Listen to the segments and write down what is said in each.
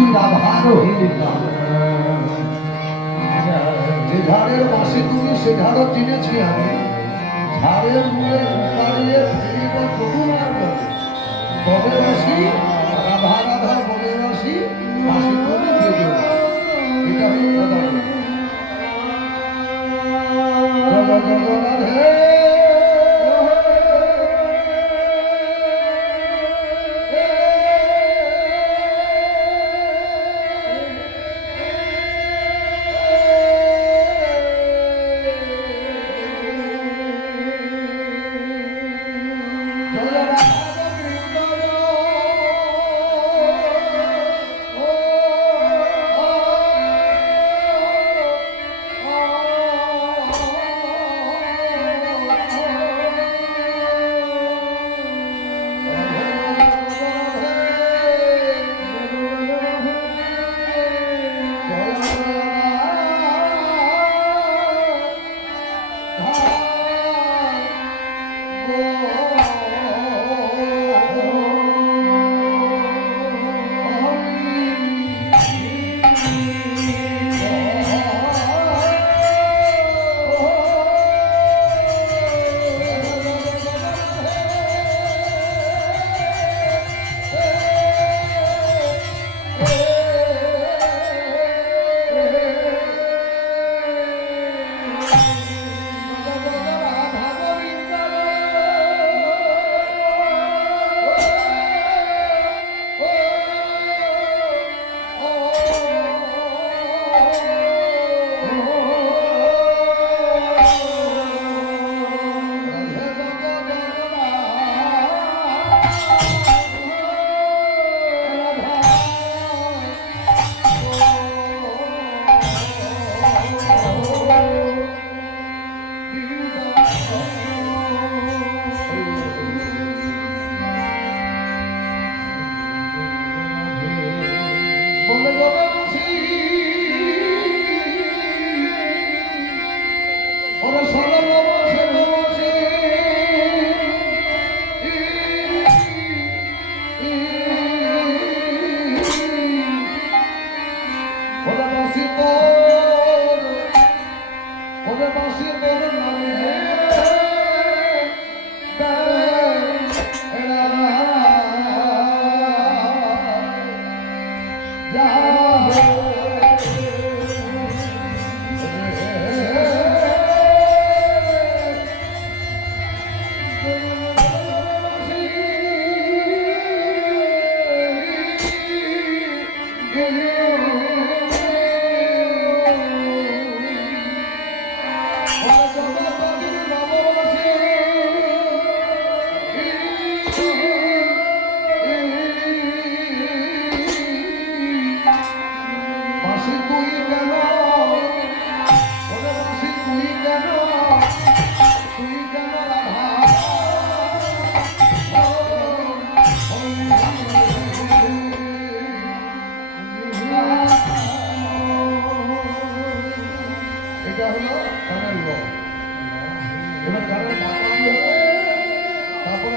তুই রাধার হইলি না। যে ঝাড়ের বাসি তুমি সে ঝাড়ও চিনেছি আমি, ঝাড়ের মূলে দাঁড়িয়ে ফিরিব তোমার বলে, তবে বাসি রাধা রাধা বলে বাসি বাসি তুমি দেবে। এটা হলো কথা। জয় জয়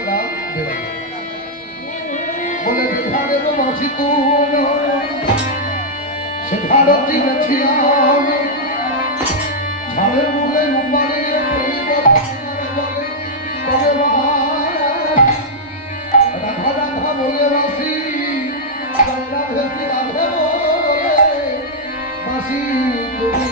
রাধে। বলে ঝাড়ের বাসি তুমি সে ঝাড় চিনেছি আমি, ঝাড়ের মূলে রূপালিয়ে রাধা রাধা বলে বাসি রাধে রাধে বলে বাসি তুমি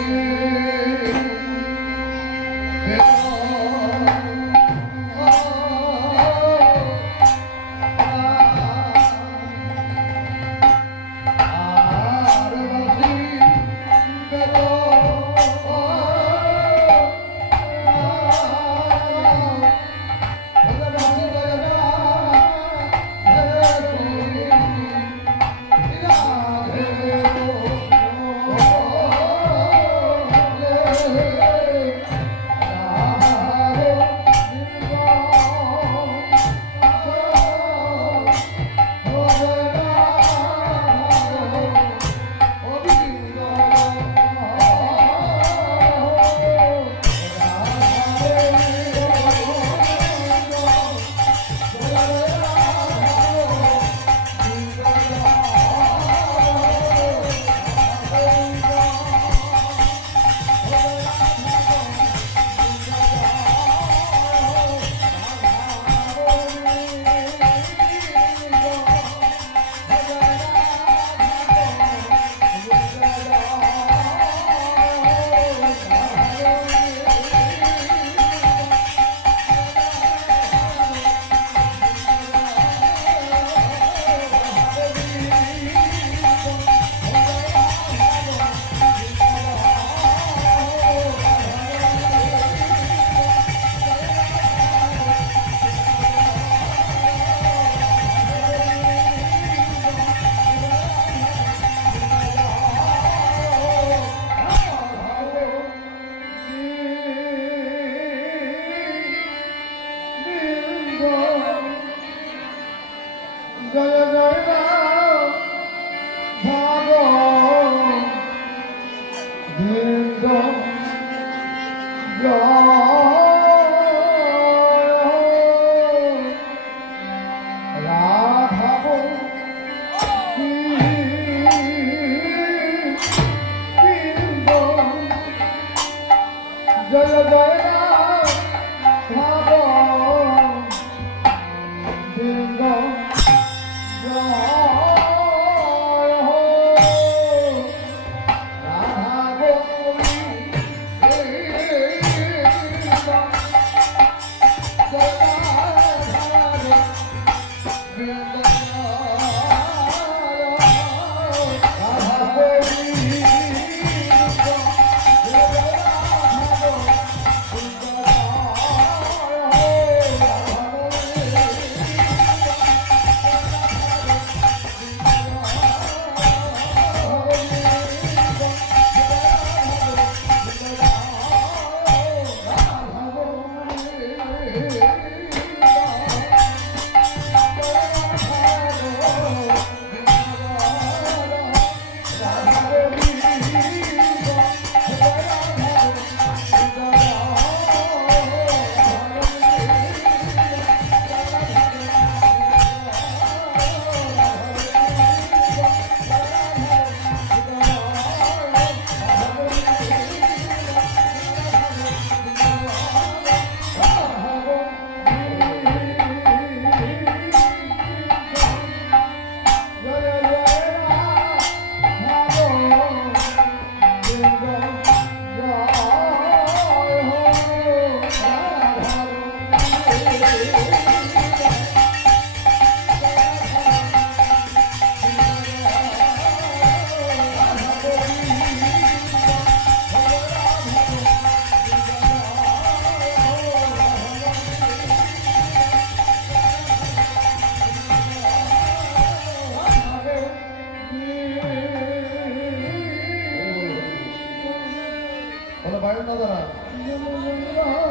পারেন না দাদা?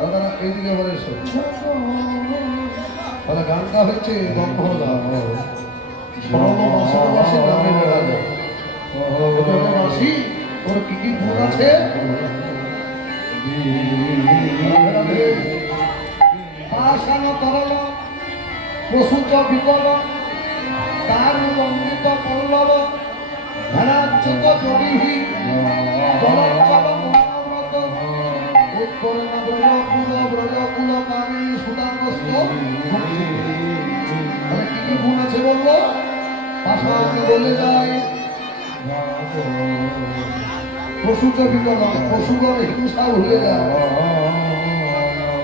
দাদারা এইদিকে বলে এসো। তাহলে গানটা হচ্ছে গন্ধর্বা সর্ববাসী নামে রাজা। বাসী ওর কি কি গুণ আছে? পাষাণ তরল প্রসূত বিকল তারু অমৃত পল্লব ধনাচ্যুত যোগীহি জলচ্চল মনোব্রত উৎপন্ন ব্রজকুল ব্রজকুল কামী সুদানস্ত। কি কি গুণ আছে বললো? পাষাণ বলে যায় প্রসূত বিকল, পশুগণ হিংসা ভুলে যায়।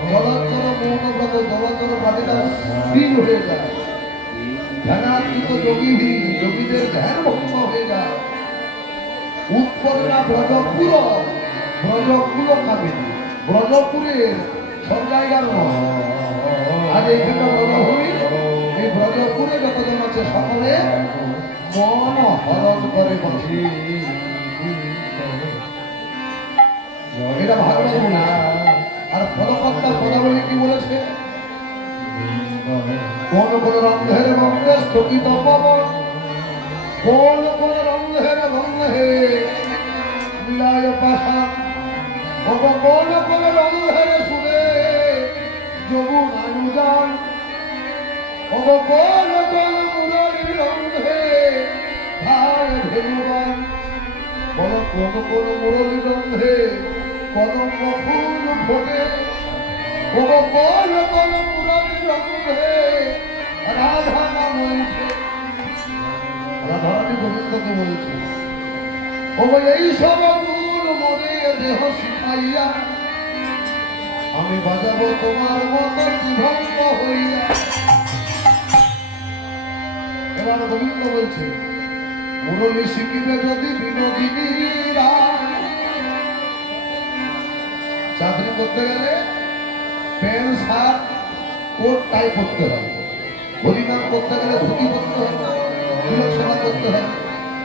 জলচ্চল মৌনব্রত, জলচর পাটিটা স্থির হয়ে যায়। ধ্যানাত্মিত যোগীহি, যোগীদের ধ্যান ভঙ্গ হয়ে যায়। উৎপন্না ব্রজকুল, ব্রজকুল কামিনী, ব্রজপুরের সব জায়গার নয়। আজ এইখানটা ব্রজভূমি, এই ব্রজপুরে যতজন আছে সকলে মন হরণ করে বসে। এটা ভাগবত না। আর ফলকর্তার পদাবলী কি বলেছে? কোন কোন রন্ধের রন্ধে স্থগিত পবন, কোন কোন রন্ধের রন্ধে মিলায় পাষাণ, কোন কোন রন্ধের সুরে যমুনানুযান, কোন কোন মুরলীর রন্ধে ভাই ভেলুবান, কোন কোন মুরলীর রন্ধে কদম্ব ফুল ফোটে, কোন কোন মুরলীর রন্ধে রাধা নাম উঠে। রাধারানী গোবিন্দকে বলছে, ও এই সব গুণ মনে দেহ শিখাইয়া আমি বাজাবো তোমার মতো জীবন্ত হইয়া। এবার গোবিন্দ বলছে, মুরলী শিখিবে যদি বিনোদিনী রায়। চাকরি করতে গেলে প্যান্ট শার্ট কোট টাই করতে হবে, হরিনাম করতে গেলে ধুতি করতে হবে, তিলক সেবা করতে হবে।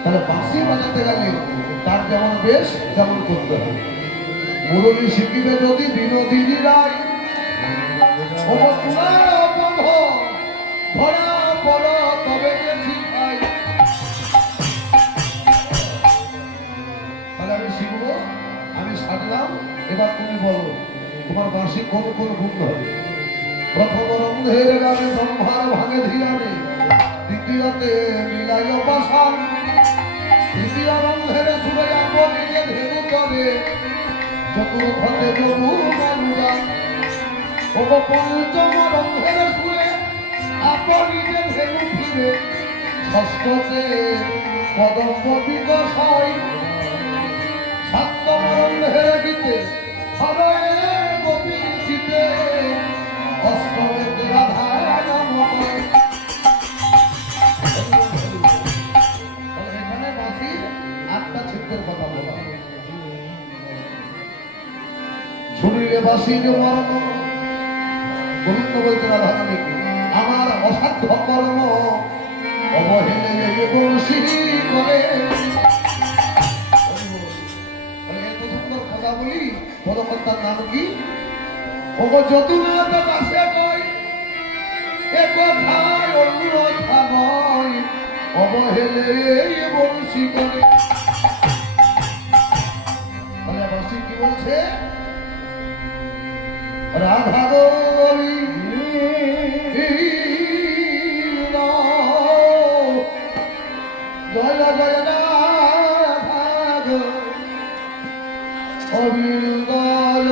তাহলে বাঁশি বাজাতে গেলে তার যেমন বেশ তেমন করতে হবে। মুরলী শিখিবে যদি বিনোদিনী রায়, ও তোমার অপন্ধ ভরা পর তবে যে শিখাই। তাহলে আমি শিখবো, আমি সাজলাম, এবার তুমি বলো তোমার বাঁশি কোন কোন গুণ হবে। প্রথম রন্ধের গানে ব্রহ্মার ভাঙে ধিয়ানে, দ্বিতীয়তে মিলাই পাষাণ, তৃতীয় রন্ধের সুরে আপনিয়ে ধেনু করে, চতুর্থতে যমুনানুযান, ও পঞ্চম রন্ধের সুরে আপনিয়ে ধেনু ফিরে, ষষ্ঠতে কদম্ব বিকশায়, সপ্তম রন্ধের গীতে হরে গোপীর চিতে, অষ্টমেতে রাধা নাম। এখানে বাঁশির 8টা ছিদ্রের কথা বলা। শুনিলে বাঁশির মর্ম, গোবিন্দ বলতে রাধারানীকে, আমার অসাধ্য কর্ম অবহেলে বংশী করে। এত সুন্দর কথা বলি, পদকর্তার নাম কি? ও যদুনাথ দাসে কয়, এ কথায় অন্যথা নয়, অবহেলে বংশী করে। তাহলে বাঁশি কি বলছে? রাধা গৌরী জয় জয় রাধা অবিন্দয়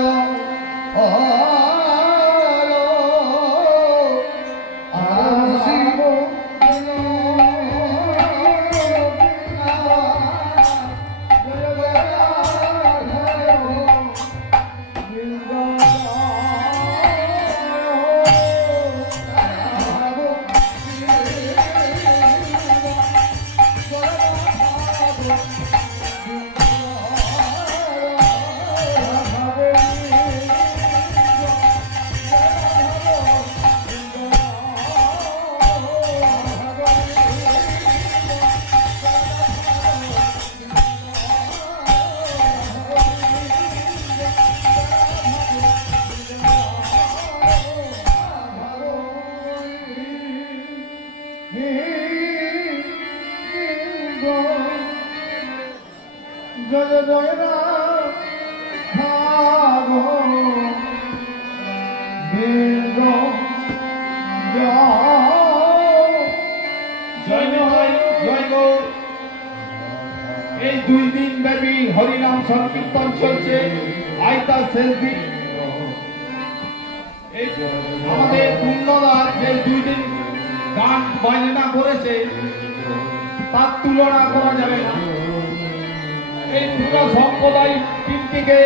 জয় জয় রাধা গোবিন্দ জয় নিতাই জয় গৌর। এই 2 দিন ব্যাপী হরিনাম সংকীর্তন চলছে, আইতা শেষ দিন। এই আমাদের কুণ্ডদার যে 2 দিন গান বাজনা করেছে তার তুলনা করা যাবে না। এই দুটো সম্প্রদায় টিমটিকে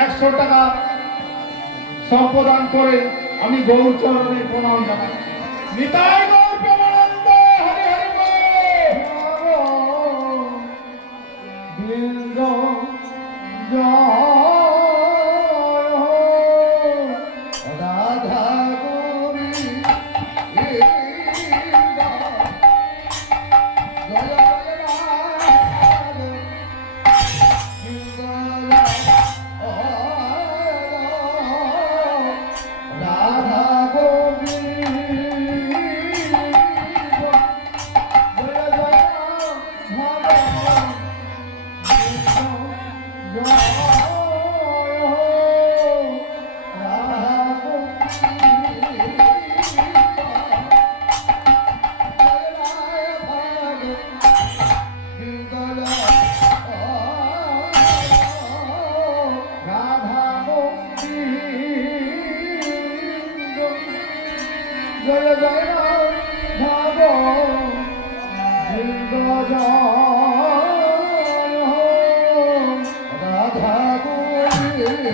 100 টাকা সম্প্রদান করে আমি গৌর চরণে প্রণাম জানাই। নিতাই গৌর প্রেমানন্দ, হরি হরি বল। বৃন্দ জয় রাধা গোবিন্দ জয় জয় রাধা গোবিন্দ জয় জয় রাধা গোবিন্দ জয় রাধা গোবিন্দ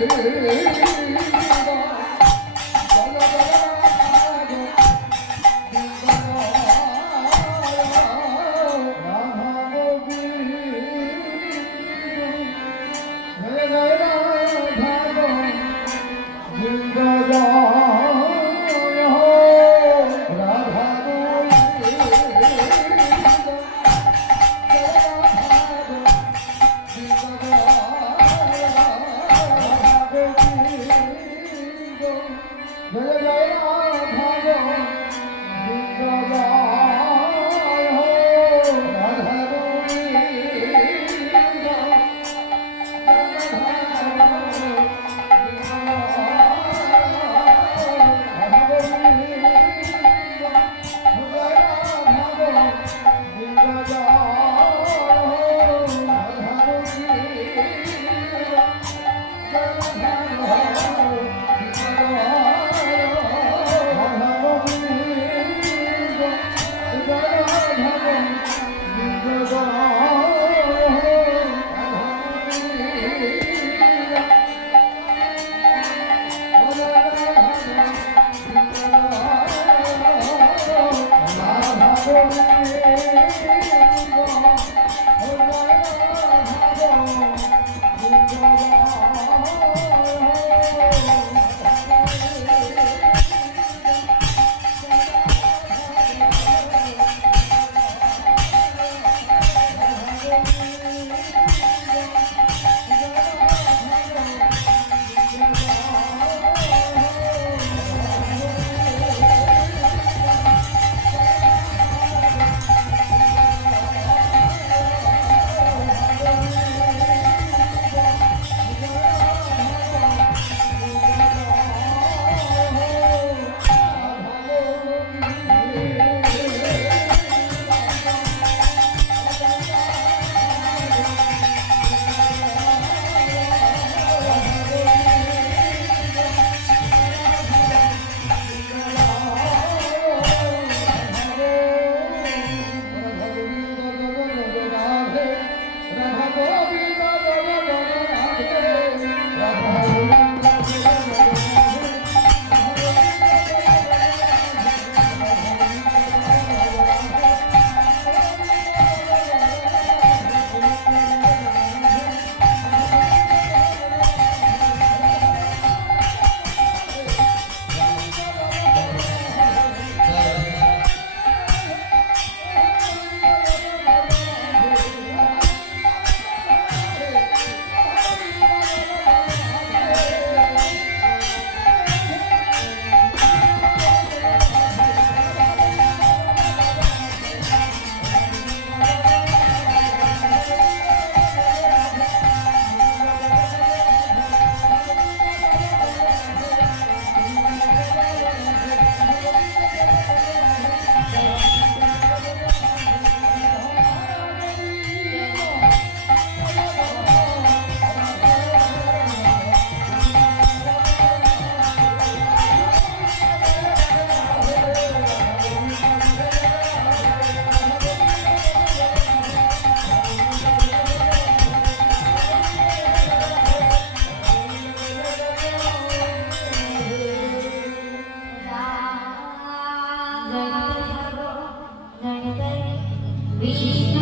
কৃষ্ণ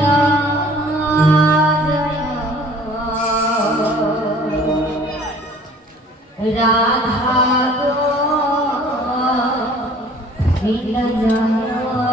জয় রাধা গো কৃষ্ণ জয়